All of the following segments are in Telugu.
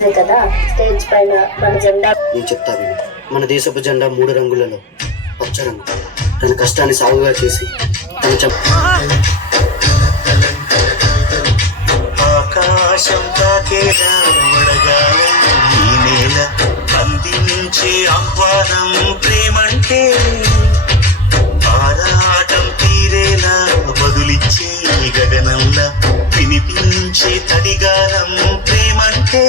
కదా స్టేజ్ పైన మన జెండా నేను చెప్తా విను. మన దేశపు జెండా 3 రంగులలో పచ్చ రంగు తన కష్టాన్ని సాగుగా చేసి తన ఆకాశం తాకేలా వడగాలి ఈ నేల అందించే ఆహ్వానం ప్రేమంటే ఆరాటం తీరేలా బదులిచ్చే గగనంలా వినిపించే తడిగారం ప్రేమంటే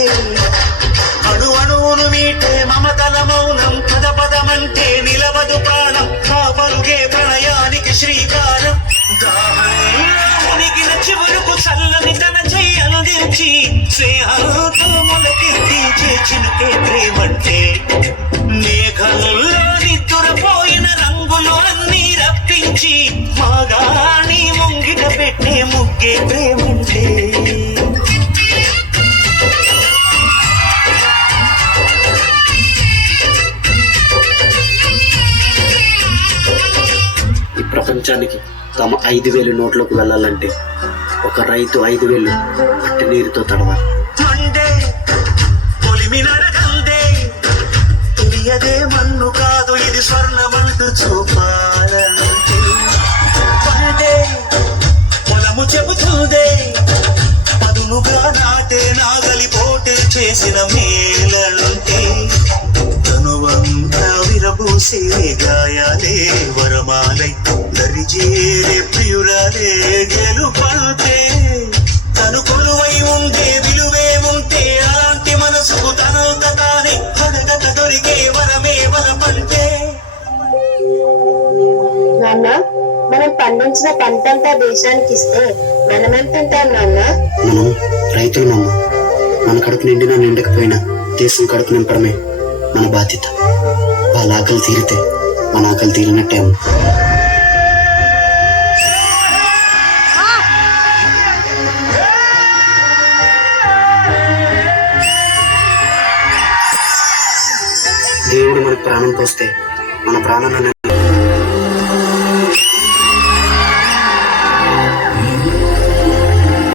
అణు అణువును మీటే మమతల మౌనం పద పదమంటే నిలవదు ప్రాణం ఆ పరుగే ప్రణయానికి శ్రీకారం దాహంలో మునిగిన చివరకు చల్లని తన చెయ్యి అందించి స్నేహంతో మొలకెత్తించే చినుకే ప్రేమంటే మేఘంలో నిద్దురపోయిన రంగులు అన్నీ రప్పించి మాగాణి ముంగిట పెట్టే ముగ్గే ప్రేమంటే ఈ ప్రపంచానికి తమ 5,000 నోట్లోకి వెళ్ళాలంటే ఒక రైతు 5,000 పట్టి నీరుతో తడవాలి. మండే పొలిమినడగందే తెలియదే మన్ను కాదు ఇది స్వర్ణమంటూ చూపాలంటే పండే పొలము చెబుతుందే పదునుగా నాటే నాగలి పోటే చేసిన మేలంటే తనువంతా విరబూసే గాయాలే వరమాలై దరిజేరే ప్రియురాలే గెలుపంటే తను కొలువై ఉంటే విలువే ఉంటే అలాంటి మనసుకు తనంత తానే అడగక దొరికే వరమే వరపంటే. నాన్న మనం పండించిన పంటంతా దేశానికి ఇస్తే మనమేం తింటాం నాన్న? మనం రైతులమమ్మ. మన కడుపు నిండినా నిండకపోయినా దేశం కడుపు నింపడమే మన బాధ్యత. వాళ్ళ ఆకలి తీరితే మన ఆకలి తీరినట్టే అమ్మ. దేవుడు మనకు ప్రాణం పోస్తే మన ప్రాణాన్ని